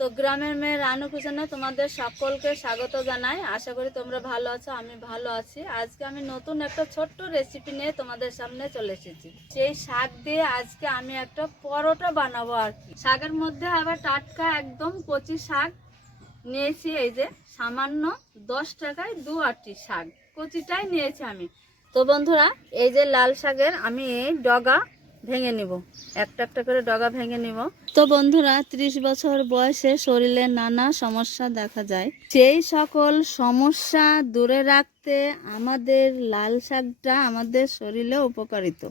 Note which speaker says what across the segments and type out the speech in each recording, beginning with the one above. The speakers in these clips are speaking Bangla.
Speaker 1: তো গ্রামের মেয়ে রানু কিচেনে তোমাদের সকলকে স্বাগত জানাই। আশা করি তোমরা ভালো আছো, আমি ভালো আছি। আজকে আমি নতুন একটা ছোট্ট রেসিপি নিয়ে তোমাদের সামনে চলে এসেছি। সেই শাক দিয়ে আজকে আমি একটা পরোটা বানাবো আর কি। শাকের মধ্যে আবার টাটকা একদম কচি শাক নিয়েছি, এই যে সামান্য দশ টাকায় দু আটটি শাক। কচিটাই নিয়েছি আমি। তো বন্ধুরা, এই যে লাল শাকের আমি এই ডগা ভেঙে নিব। একটা একটা করে ডগা ভেঙে নিব। তো বন্ধুরা ত্রিশ বছর বয়সে শরীরে নানা সমস্যা দেখা যায়। সেই সকল সমস্যা দূরে রাখতে আমাদের লাল শাকটা আমাদের শরীরে উপকারিত।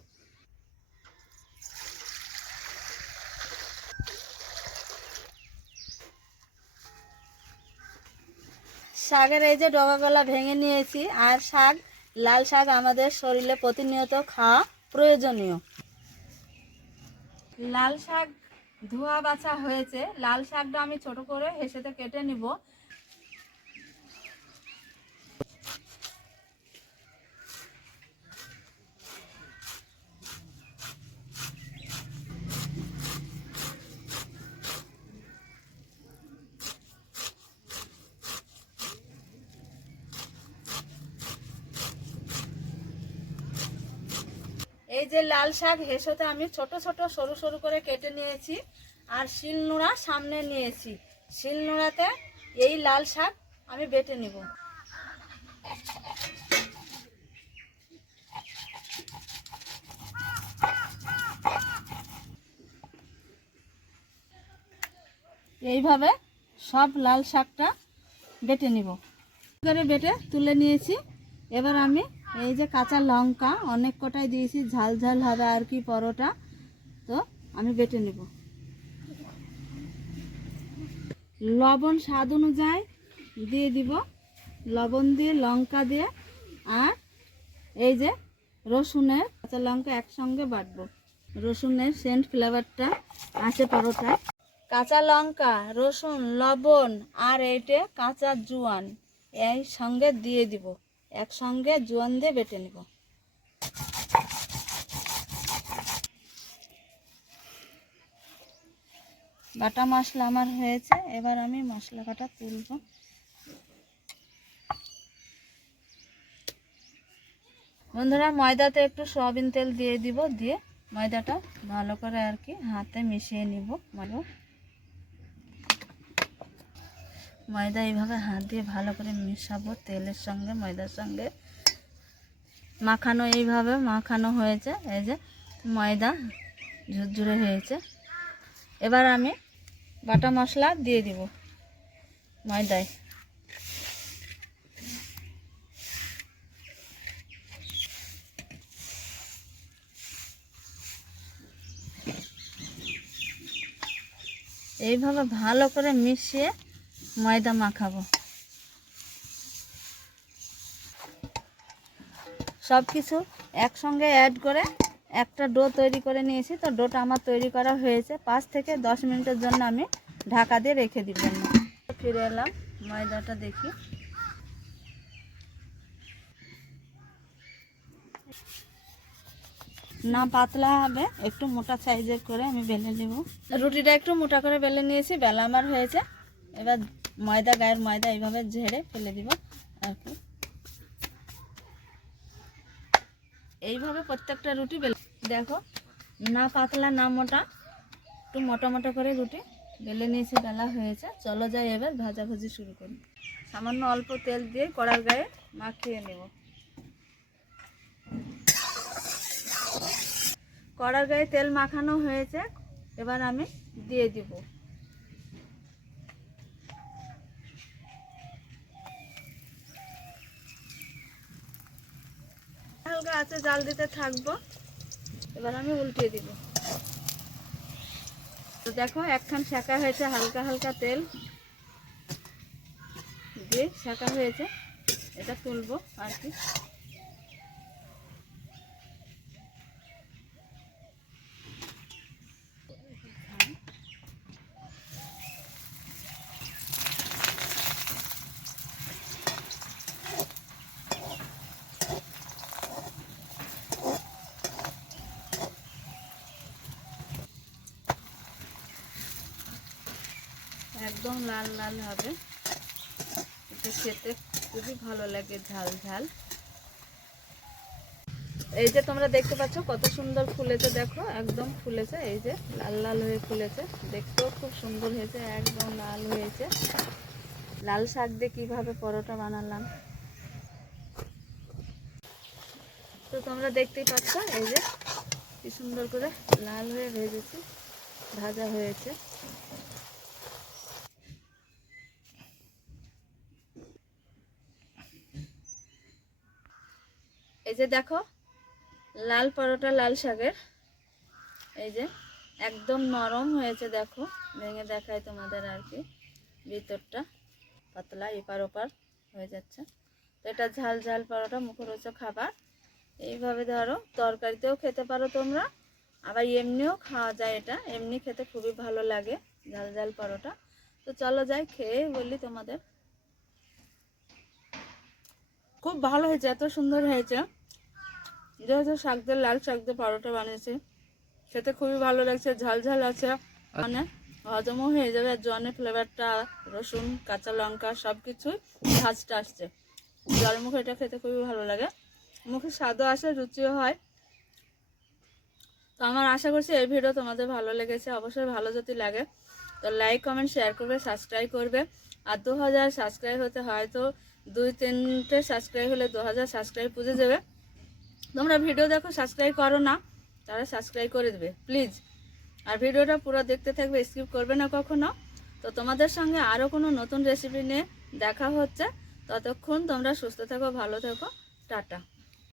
Speaker 1: শাকের এই যে ডগাগলা ভেঙে নিয়েছি আর শাক লাল শাক আমাদের শরীরে প্রতিনিয়ত খাওয়া প্রয়োজনীয়। লাল শাক ধোয়া বাছা হয়েছে। লাল শাকটা আমি ছোট করে হেসেতে কেটে নিব। যে লাল শাক হেসোতে আমি ছোট ছোট সরু সরু করে কেটে নিয়েছি আর শিলনোড়া সামনে নিয়েছি। শিলনোড়াতে এই লাল শাক আমি বেটে নিব। এইভাবে সব লাল শাকটা বেটে নিব। করে বেটে তুলে নিয়েছি। এবার আমি এই যে কাঁচা লঙ্কা, অনেক কটাই দিয়েছি, ঝাল ঝাল হবে আর কি পরোটা। তো আমি বেটে নেব। লবণ স্বাদ অনুযায়ী দিয়ে দিব। লবণ দিয়ে, লঙ্কা দিয়ে, আর এই যে রসুনের কাঁচা লঙ্কা একসঙ্গে বাটবো। রসুনের সেন্ট ফ্লেভারটা আছে পরোটায়। কাঁচা লঙ্কা, রসুন, লবণ আর এইটে কাঁচা জোয়ান এই সঙ্গে দিয়ে দিব। একসঙ্গে জোয়ান দিয়ে বেটে নেব। বাটা মশলা আমার হয়েছে, এবার আমি মশলা কাটা তুলব। বন্ধুরা, ময়দাতে একটু সয়াবিন তেল দিয়ে দিব, দিয়ে ময়দাটা ভালো করে আর কি হাতে মিশিয়ে নিব। ময়দা ময়দা এইভাবে হাত দিয়ে ভালো করে মিশাবো তেলের সঙ্গে, ময়দার সঙ্গে। মাখানো এইভাবে, মাখানো হয়েছে। এই যে ময়দা ঝুরঝুরে হয়েছে। এবার আমি বাটা মশলা দিয়ে দিব ময়দায়। এইভাবে ভালো করে মিশিয়ে ময়দা মাখাবো। সব কিছু একসঙ্গে অ্যাড করে একটা ডো তৈরি করে নিয়েছি। তো ডোটা আমার তৈরি করা হয়েছে। পাঁচ থেকে দশ মিনিটের জন্য আমি ঢাকা দিয়ে রেখে দিবেন ফিরে এলাম, ময়দাটা দেখি। না পাতলা হবে, একটু মোটা সাইজের করে আমি বেলে নেব। রুটিটা একটু মোটা করে বেলে নিয়েছি, বেলা আমার হয়েছে। এবার ময়দা, গায়ের ময়দা এইভাবে ঝেড়ে ফেলে দিব আর কি। এইভাবে প্রত্যেকটা রুটি বেলে দেখো, না পাতলা, না মোটা, একটু মোটা মোটা করে রুটি বেলে নিয়েছি, বেলা হয়েছে। চলো যাই এবার ভাজাভাজি শুরু করি। সামান্য অল্প তেল দিয়ে কড়ার গায়ে মাখিয়ে নেব। কড়ার গায়ে তেল মাখানো হয়েছে, এবার আমি দিয়ে দিব। হালকা আছে, জাল দিতে থাকব। এবার আমি উল্টিয়ে দিব। তো দেখো, একখান শাঁকা হয়েছে, হালকা হালকা তেল দিয়ে শাঁকা হয়েছে। এটা তুলবো আর কি। একদম লাল লাল হবে। এটা খেতে খুবই ভালো লাগে, ঝাল ঝাল। এই যে তোমরা দেখতে পাচ্ছ কত সুন্দর ফুলেছে, দেখো, একদম ফুলেছে, এই যে লাল লাল হয়ে ফুলেছে। দেখতেও খুব সুন্দর হয়েছে, একদম লাল হয়েছে। লাল শাক দিয়ে কীভাবে পরোটা বানালাম। তো তোমরা দেখতেই পাচ্ছ, এই যে কি সুন্দর করে লাল হয়ে ভেজেছি, ভাজা হয়েছে। এই যে দেখো, লাল পরোটা, লাল শাকের। এই যে, একদম নরম হয়েছে, দেখো। ভেঙে দেখায় তোমাদের আর কি। ভিতরটা পাতলা, এপার ওপার হয়ে যাচ্ছে। তো এটা ঝাল ঝাল পরোটা, মুখরোচক খাবার। এইভাবে ধরো, তরকারিতেও খেতে পারো তোমরা। আবার এমনিও খাওয়া যায় এটা। এমনি খেতে খুবই ভালো লাগে, ঝাল ঝাল পরোটা। তো চলো যাই, খেয়ে বলি তোমাদের। খুব ভালো হয়েছে, এত সুন্দর হয়েছে। যেহেতু শাক দিয়ে লাল শাক দিয়ে পরোটা বানিয়েছি, খেতে খুবই ভালো লাগছে, ঝাল ঝাল আছে। মানে হজমও হয়ে যাবে, আর জনের ফ্লেভারটা রসুন, কাঁচা লঙ্কা সব কিছুই ঝাঁজটা আসছে। জল মুখে এটা খেতে খুবই ভালো লাগে। মুখে স্বাদও আসে, রুচিও হয়। তো আমার আশা করছি এই ভিডিও তোমাদের ভালো লেগেছে, অবশ্যই ভালো যদি লাগে, তো লাইক কমেন্ট শেয়ার করবে সাবস্ক্রাইব করবে। আর দু হাজার সাবস্ক্রাইব হতে হয়তো দুই তিনটে সাবস্ক্রাইব হলে দু হাজার সাবস্ক্রাইব পুজো যাবে। তোমরা ভিডিও দেখো সাবস্ক্রাইব করো না তারা সাবস্ক্রাইব করে দেবে প্লিজ আর ভিডিওটা পুরো দেখতে থাকবে স্কিপ করবে না কখনো। তো তোমাদের সঙ্গে আরও কোনো নতুন রেসিপি নিয়ে দেখা হচ্ছে। ততক্ষণ তোমরা সুস্থ থাকো, ভালো থাকো, টাটা।